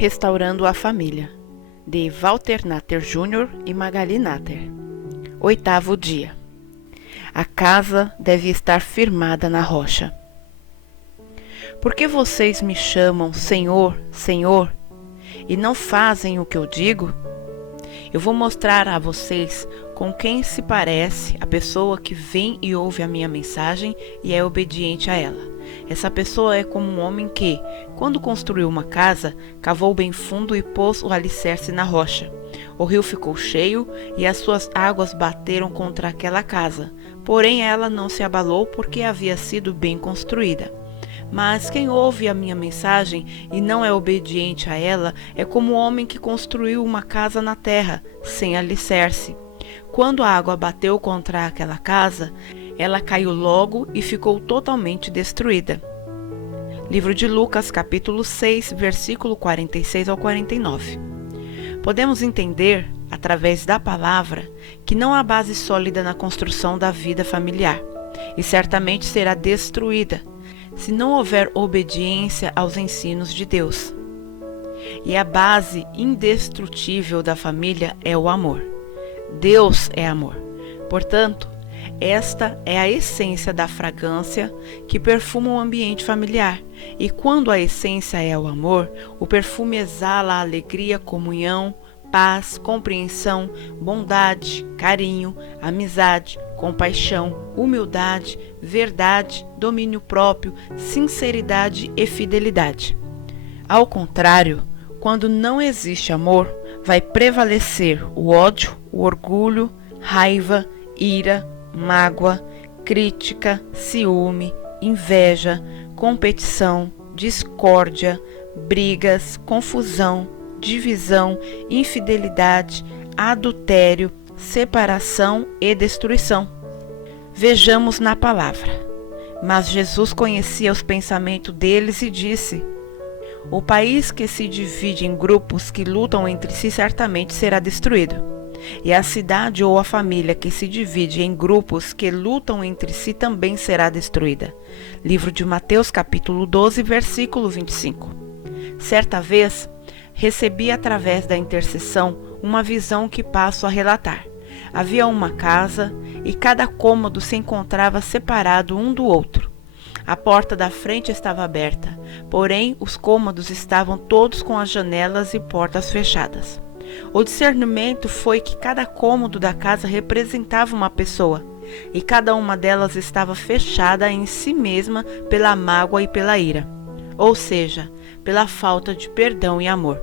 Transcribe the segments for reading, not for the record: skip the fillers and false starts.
Restaurando a Família, de Walter Natter Jr. e Magali Natter. 8º dia. A casa deve estar firmada na rocha. Por que vocês me chamam Senhor, Senhor, e não fazem o que eu digo? Eu vou mostrar a vocês com quem se parece a pessoa que vem e ouve a minha mensagem e é obediente a ela. Essa pessoa é como um homem que, quando construiu uma casa, cavou bem fundo e pôs o alicerce na rocha. O rio ficou cheio e as suas águas bateram contra aquela casa, porém ela não se abalou porque havia sido bem construída. Mas quem ouve a minha mensagem e não é obediente a ela é como o homem que construiu uma casa na terra, sem alicerce. Quando a água bateu contra aquela casa, ela caiu logo e ficou totalmente destruída. Livro de Lucas, capítulo 6, versículo 46 ao 49. Podemos entender, através da palavra, que não há base sólida na construção da vida familiar, e certamente será destruída, se não houver obediência aos ensinos de Deus. E a base indestrutível da família é o amor. Deus é amor. Portanto, esta é a essência da fragrância que perfuma o ambiente familiar. E quando a essência é o amor, o perfume exala a alegria, comunhão, paz, compreensão, bondade, carinho, amizade, compaixão, humildade, verdade, domínio próprio, sinceridade e fidelidade. Ao contrário, quando não existe amor, vai prevalecer o ódio, o orgulho, raiva, ira, mágoa, crítica, ciúme, inveja, competição, discórdia, brigas, confusão, divisão, infidelidade, adultério, separação e destruição. Vejamos na palavra. Mas Jesus conhecia os pensamentos deles e disse: o país que se divide em grupos que lutam entre si certamente será destruído. E a cidade ou a família que se divide em grupos que lutam entre si também será destruída. Livro de Mateus, capítulo 12, versículo 25. Certa vez, recebi através da intercessão uma visão que passo a relatar. Havia uma casa e cada cômodo se encontrava separado um do outro. A porta da frente estava aberta, porém os cômodos estavam todos com as janelas e portas fechadas. O discernimento foi que cada cômodo da casa representava uma pessoa, e cada uma delas estava fechada em si mesma pela mágoa e pela ira, ou seja, pela falta de perdão e amor.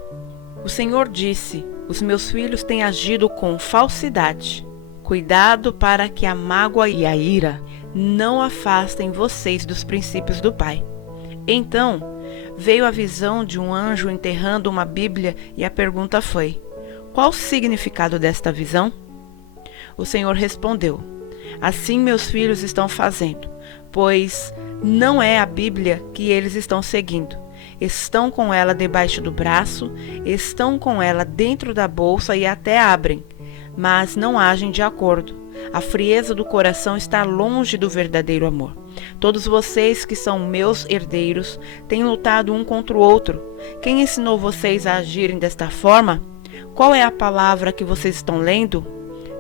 O Senhor disse: os meus filhos têm agido com falsidade. Cuidado para que a mágoa e a ira não afastem vocês dos princípios do Pai. Então, veio a visão de um anjo enterrando uma Bíblia e a pergunta foi: qual o significado desta visão? O Senhor respondeu: assim meus filhos estão fazendo, pois não é a Bíblia que eles estão seguindo. Estão com ela debaixo do braço, estão com ela dentro da bolsa e até abrem, mas não agem de acordo. A frieza do coração está longe do verdadeiro amor. Todos vocês que são meus herdeiros têm lutado um contra o outro. Quem ensinou vocês a agirem desta forma? Qual é a palavra que vocês estão lendo?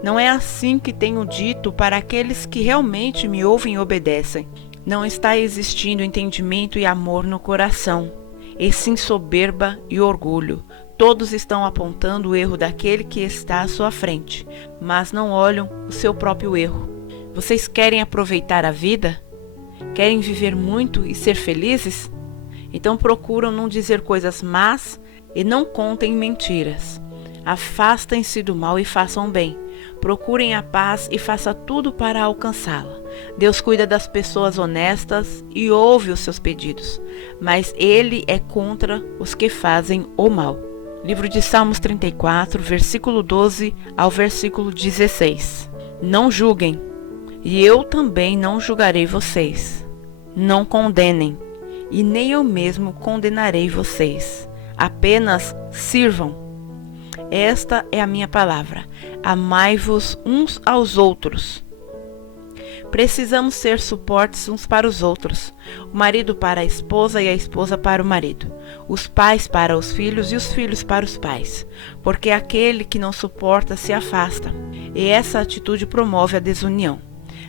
Não é assim que tenho dito para aqueles que realmente me ouvem e obedecem. Não está existindo entendimento e amor no coração, e sim soberba e orgulho. Todos estão apontando o erro daquele que está à sua frente, mas não olham o seu próprio erro. Vocês querem aproveitar a vida? Querem viver muito e ser felizes? Então procuram não dizer coisas más e não contem mentiras. Afastem-se do mal e façam bem. Procurem a paz e façam tudo para alcançá-la. Deus cuida das pessoas honestas e ouve os seus pedidos, mas Ele é contra os que fazem o mal. Livro de Salmos 34, versículo 12 ao versículo 16. Não julguem, e eu também não julgarei vocês. Não condenem, e nem eu mesmo condenarei vocês. Apenas sirvam. Esta é a minha palavra. Amai-vos uns aos outros. Precisamos ser suportes uns para os outros, o marido para a esposa e a esposa para o marido, os pais para os filhos e os filhos para os pais, porque aquele que não suporta se afasta, e essa atitude promove a desunião.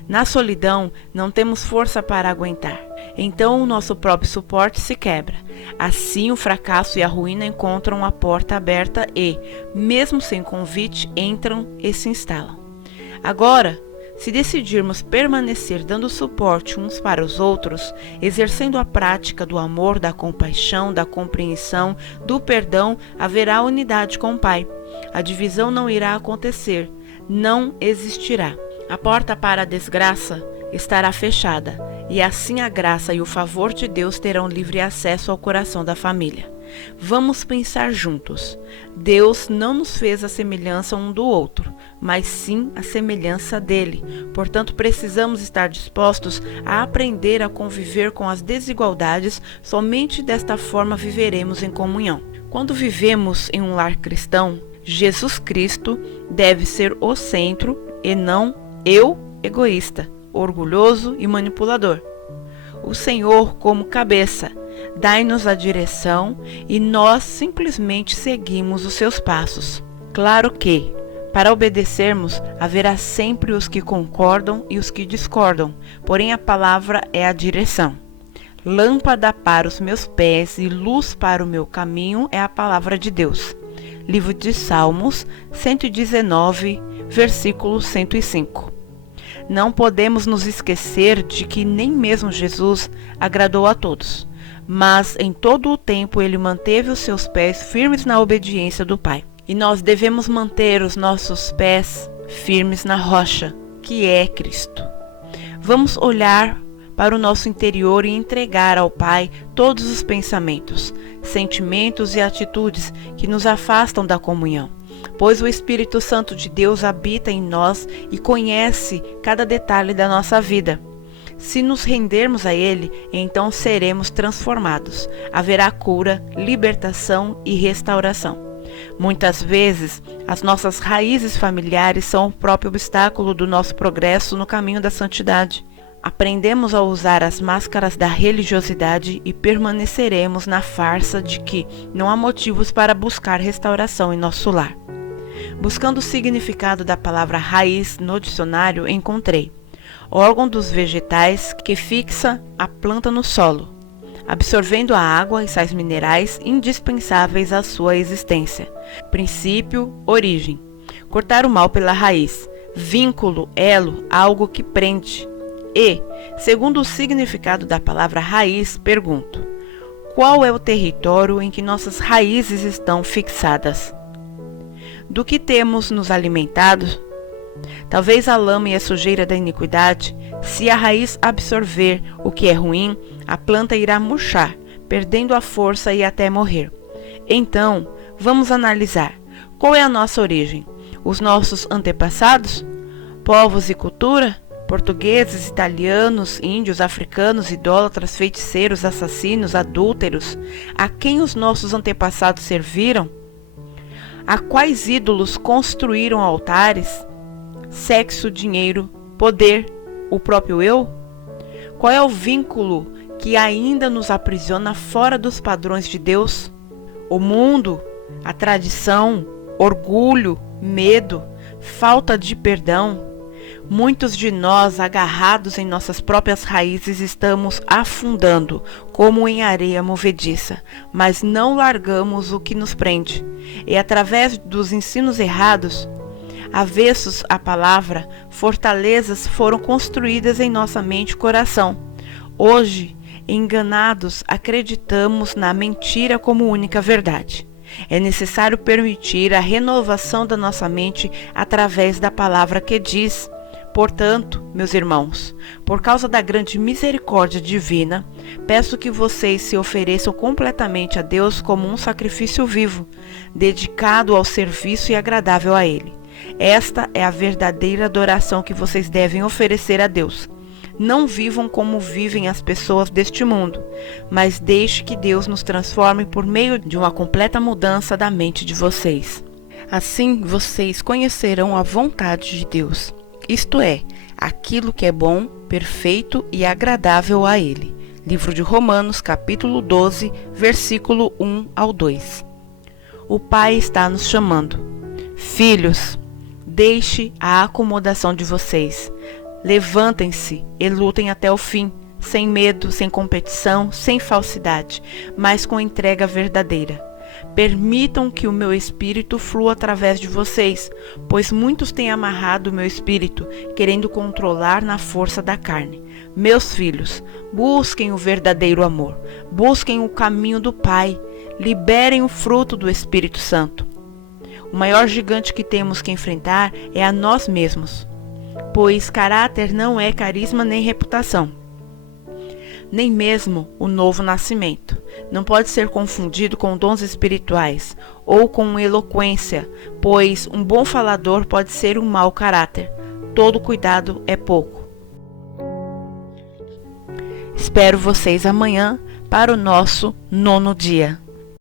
Na solidão, não temos força para aguentar, então o nosso próprio suporte se quebra. Assim, o fracasso e a ruína encontram a porta aberta e, mesmo sem convite, entram e se instalam. Agora, se decidirmos permanecer dando suporte uns para os outros, exercendo a prática do amor, da compaixão, da compreensão, do perdão, haverá unidade com o Pai. A divisão não irá acontecer, não existirá. A porta para a desgraça estará fechada, e assim a graça e o favor de Deus terão livre acesso ao coração da família. Vamos pensar juntos. Deus não nos fez a semelhança um do outro, mas sim a semelhança dele. Portanto, precisamos estar dispostos a aprender a conviver com as desigualdades. Somente desta forma viveremos em comunhão. Quando vivemos em um lar cristão, Jesus Cristo deve ser o centro e não eu egoísta, orgulhoso e manipulador. O Senhor como cabeça, dai-nos a direção e nós simplesmente seguimos os seus passos. Claro que, para obedecermos, haverá sempre os que concordam e os que discordam, porém a palavra é a direção. Lâmpada para os meus pés e luz para o meu caminho é a palavra de Deus. Livro de Salmos, 119, versículo 105. Não podemos nos esquecer de que nem mesmo Jesus agradou a todos, mas em todo o tempo ele manteve os seus pés firmes na obediência do Pai. E nós devemos manter os nossos pés firmes na rocha, que é Cristo. Vamos olhar para o nosso interior e entregar ao Pai todos os pensamentos, sentimentos e atitudes que nos afastam da comunhão, pois o Espírito Santo de Deus habita em nós e conhece cada detalhe da nossa vida. Se nos rendermos a Ele, então seremos transformados. Haverá cura, libertação e restauração. Muitas vezes, as nossas raízes familiares são o próprio obstáculo do nosso progresso no caminho da santidade. Aprendemos a usar as máscaras da religiosidade e permaneceremos na farsa de que não há motivos para buscar restauração em nosso lar. Buscando o significado da palavra raiz no dicionário, encontrei: órgão dos vegetais que fixa a planta no solo, absorvendo a água e sais minerais indispensáveis à sua existência. Princípio, origem. Cortar o mal pela raiz. Vínculo, elo, algo que prende. E, segundo o significado da palavra raiz, pergunto: qual é o território em que nossas raízes estão fixadas? Do que temos nos alimentado? Talvez a lama e a sujeira da iniquidade. Se a raiz absorver o que é ruim, a planta irá murchar, perdendo a força e até morrer. Então, vamos analisar. Qual é a nossa origem? Os nossos antepassados? Povos e cultura? Portugueses, italianos, índios, africanos, idólatras, feiticeiros, assassinos, adúlteros? A quem os nossos antepassados serviram? A quais ídolos construíram altares? Sexo, dinheiro, poder, o próprio eu? Qual é o vínculo que ainda nos aprisiona fora dos padrões de Deus? O mundo, a tradição, orgulho, medo, falta de perdão. Muitos de nós, agarrados em nossas próprias raízes, estamos afundando como em areia movediça, mas não largamos o que nos prende. E através dos ensinos errados, avessos à palavra, fortalezas foram construídas em nossa mente e coração. Hoje, enganados, acreditamos na mentira como única verdade. É necessário permitir a renovação da nossa mente através da palavra que diz: portanto, meus irmãos, por causa da grande misericórdia divina, peço que vocês se ofereçam completamente a Deus como um sacrifício vivo, dedicado ao serviço e agradável a Ele. Esta é a verdadeira adoração que vocês devem oferecer a Deus. Não vivam como vivem as pessoas deste mundo, mas deixe que Deus nos transforme por meio de uma completa mudança da mente de vocês. Assim, vocês conhecerão a vontade de Deus, isto é, aquilo que é bom, perfeito e agradável a Ele. Livro de Romanos, capítulo 12, versículo 1 ao 2. O Pai está nos chamando. Filhos, deixe a acomodação de vocês. Levantem-se e lutem até o fim, sem medo, sem competição, sem falsidade, mas com entrega verdadeira. Permitam que o meu espírito flua através de vocês, pois muitos têm amarrado o meu espírito, querendo controlar na força da carne. Meus filhos, busquem o verdadeiro amor, busquem o caminho do Pai, liberem o fruto do Espírito Santo. O maior gigante que temos que enfrentar é a nós mesmos, pois caráter não é carisma nem reputação, nem mesmo o novo nascimento. Não pode ser confundido com dons espirituais ou com eloquência, pois um bom falador pode ser um mau caráter. Todo cuidado é pouco. Espero vocês amanhã para o nosso 9º dia.